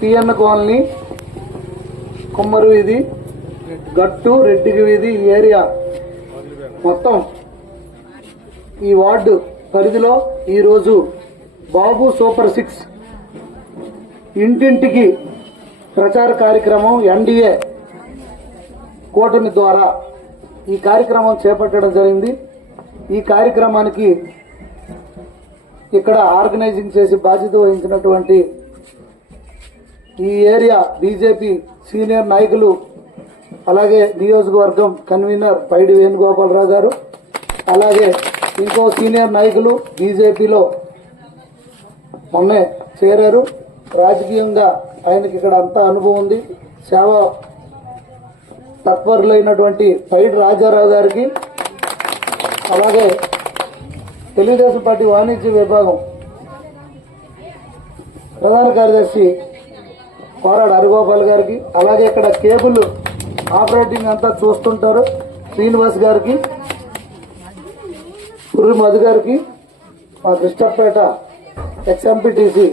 PN colony, కుమ్మరి వీధి, గట్టు, రెడ్డికి వీధి ఏరియా మొత్తం ఈ వార్డు పరిధిలో ఈరోజు బాబు సూపర్ 6 ఇంటింటికి ప్రచార కార్యక్రమం ఎన్డీఏ కూటమి ద్వారా ఈ కార్యక్రమం చేపట్టడం జరిగింది. ఈ కార్యక్రమానికి ఇక్కడ ఆర్గనైజింగ్ చేసి బాధ్యత వహించినటువంటి ఈ ఏరియా బీజేపీ సీనియర్ నాయకులు, అలాగే నియోజకవర్గం కన్వీనర్ పైడి వేణుగోపాలరావు గారు, అలాగే ఇంకో సీనియర్ నాయకులు బీజేపీలో మొన్నే చేరారు. రాజకీయంగా ఆయనకి ఇక్కడ అంతా అనుభవం ఉంది. సేవ తత్పరులైనటువంటి పైడి రాజారావు గారికి, అలాగే తెలుగుదేశం పార్టీ వాణిజ్య విభాగం ప్రధాన కార్యదర్శి కోరాడు హరిగోపాల్ గారికి, అలాగే ఇక్కడ కేబుల్ ఆపరేటింగ్ అంతా చూస్తుంటారు శ్రీనివాస్ గారికి, పుర్రి మధు గారికి, మా కృష్ణపేట ఎక్స్ఎంపీటీసీ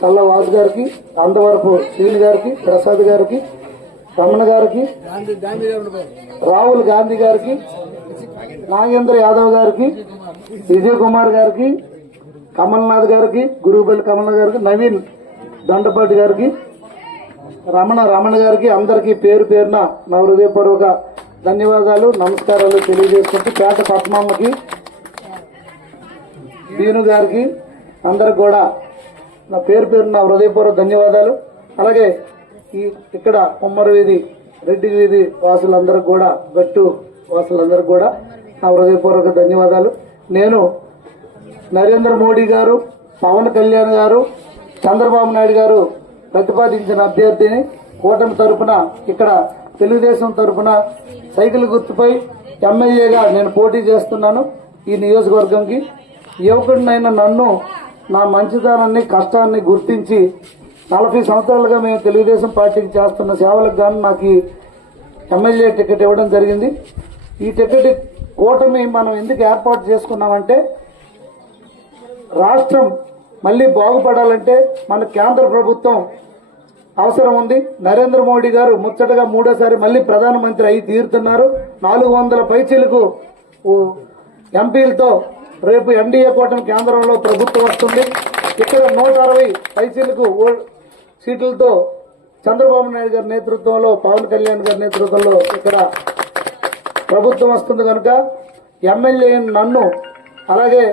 చల్లవాసు గారికి, అందవరపు శ్రీని గారికి, ప్రసాద్ గారికి, రమణ గారికి, రాహుల్ గాంధీ గారికి, నాగేంద్ర యాదవ్ గారికి, విజయ్ కుమార్ గారికి, కమల్నాథ్ గారికి, గురుబెల్లి కమల్ గారికి, నవీన్ దండపాటి గారికి, రమణ గారికి, అందరికీ పేరు పేరున నా హృదయపూర్వక ధన్యవాదాలు, నమస్కారాలు తెలియజేసుకుంటూ పేట పద్మమ్మకి, బీను గారికి, అందరికి కూడా నా పేరు పేరున హృదయపూర్వక ధన్యవాదాలు. అలాగే ఇక్కడ కుమ్మరి వీధి, రెడ్డి వీధి వాసులందరికీ కూడా, గట్టు వాసులందరికీ కూడా నా హృదయపూర్వక ధన్యవాదాలు. నేను నరేంద్ర మోడీ గారు, పవన్ కళ్యాణ్ గారు, చంద్రబాబు నాయుడు గారు ప్రతిపాదించిన అభ్యర్థిని కూటమి తరఫున, ఇక్కడ తెలుగుదేశం తరఫున సైకిల్ గుర్తుపై ఎమ్మెల్యేగా నేను పోటీ చేస్తున్నాను. ఈ నియోజకవర్గంకి యువకుడినైన నన్ను నా మంచితనాన్ని, కష్టాన్ని గుర్తించి 40 సంవత్సరాలుగా మేము తెలుగుదేశం పార్టీకి చేస్తున్న సేవలకు గాను నాకు ఈ ఎమ్మెల్యే టికెట్ ఇవ్వడం జరిగింది. ఈ టికెట్ కూటమి మనం ఎందుకు ఏర్పాటు చేసుకున్నామంటే, రాష్ట్రం మళ్లీ బాగుపడాలంటే మన కేంద్ర ప్రభుత్వం అవసరం ఉంది. నరేంద్ర మోడీ గారు ముచ్చటగా 3వ సారి మళ్లీ ప్రధానమంత్రి అయి తీరుతున్నారు. 400 పైచీలకు ఎంపీలతో రేపు ఎన్డీఏ కూటమి కేంద్రంలో ప్రభుత్వం వస్తుంది. ఇక్కడ 160 పైచీలకు సీట్లతో చంద్రబాబు నాయుడు గారి నేతృత్వంలో, పవన్ కళ్యాణ్ గారి నేతృత్వంలో ఇక్కడ ప్రభుత్వం వస్తుంది కనుక ఎమ్మెల్యే నన్ను, అలాగే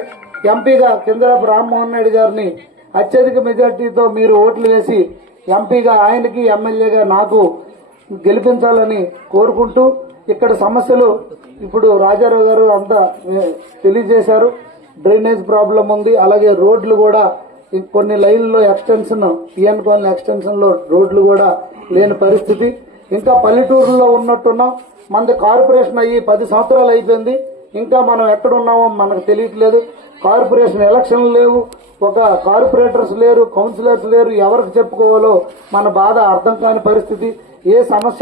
ఎంపీగా కిందరాపు రామ్మోహన్ నాయుడు గారిని అత్యధిక మెజార్టీతో మీరు ఓట్లు వేసి ఎంపీగా ఆయనకి, ఎమ్మెల్యేగా నాకు గెలిపించాలని కోరుకుంటూ, ఇక్కడ సమస్యలు ఇప్పుడు రాజారావు గారు అంతా తెలియజేశారు. డ్రైనేజ్ ప్రాబ్లం ఉంది, అలాగే రోడ్లు కూడా కొన్ని లైన్లో ఎక్స్టెన్షన్, పిఎన్ కాలనీ ఎక్స్టెన్షన్ లో రోడ్లు కూడా లేని పరిస్థితి. ఇంకా పల్లెటూరులో ఉన్నట్టున్నాం. మనది కార్పొరేషన్ అయ్యి 10 సంవత్సరాలు అయిపోయింది. ఇంకా మనం ఎక్కడున్నామో మనకు తెలియట్లేదు. కార్పొరేషన్ ఎలక్షన్లు లేవు, ఒక కార్పొరేటర్స్ లేరు, కౌన్సిలర్స్ లేరు, ఎవరికి చెప్పుకోవాలో మన బాధ అర్థం కాని పరిస్థితి. ఏ సమస్య